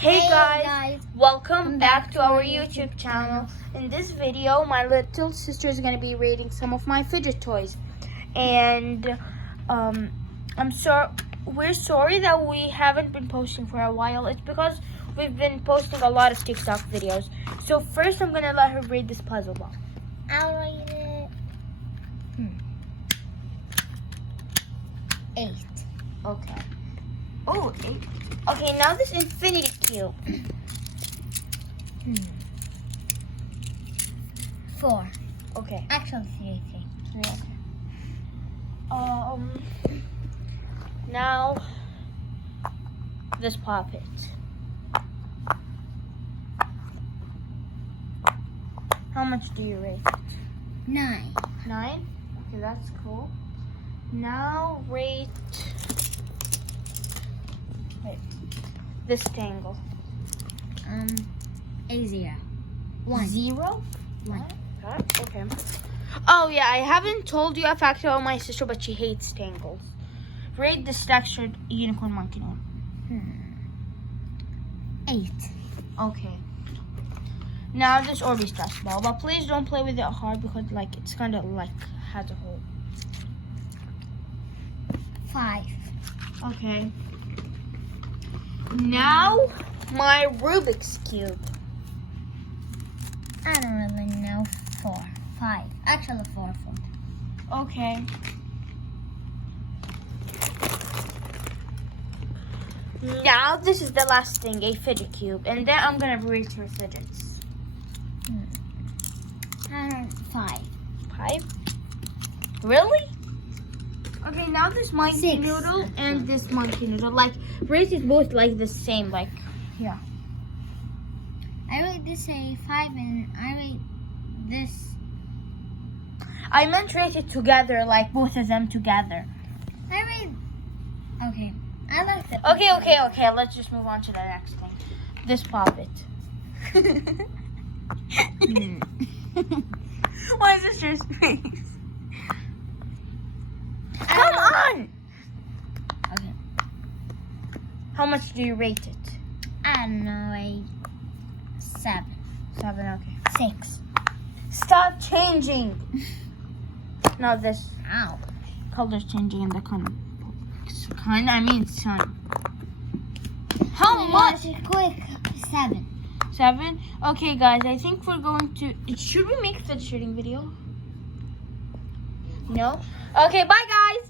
Hey guys, welcome back to our YouTube channel. In this video, my little sister is going to be rating some of my fidget toys. And we're sorry that we haven't been posting for a while. It's because we've been posting a lot of TikTok videos. So first I'm going to let her read this puzzle box. I'll read it. 8. Okay. Oh, 8. Okay, now this infinity cube. 4. Okay. Actually 3. Okay. Now this puppet. How much do you rate it? 9. 9? Okay, that's cool. Now rate this tangle. A 0. 1. 0? 1. Okay. Oh yeah, I haven't told you a fact about my sister, but she hates tangles. Rate this textured unicorn monkey one. 8. Okay. Now this Orbeez stress ball, but please don't play with it hard because it's kind of has a hole. 5. Okay. Now my Rubik's cube. I don't really know. 4. 5. Actually 4. Okay. Now this is the last thing, a fidget cube, and then I'm gonna rate her fidgets. 5. 5? Really? Okay, now this monkey 6. noodle and this monkey noodle, rate it both the same, yeah. I rate this a 5 and I rate this. I meant rate it together, both of them together. I rate. Okay. I like that. Okay. Let's just move on to the next thing. This puppet. Why is this your face? Come on! Okay. How much do you rate it? I don't know. A 7. 7, okay. 6. Stop changing! Now this Ow. color's changing in the sun. How much? Quick. 7. 7? Okay, guys, I think we're going to... Should we make a fidget shooting video? No? Okay, bye, guys!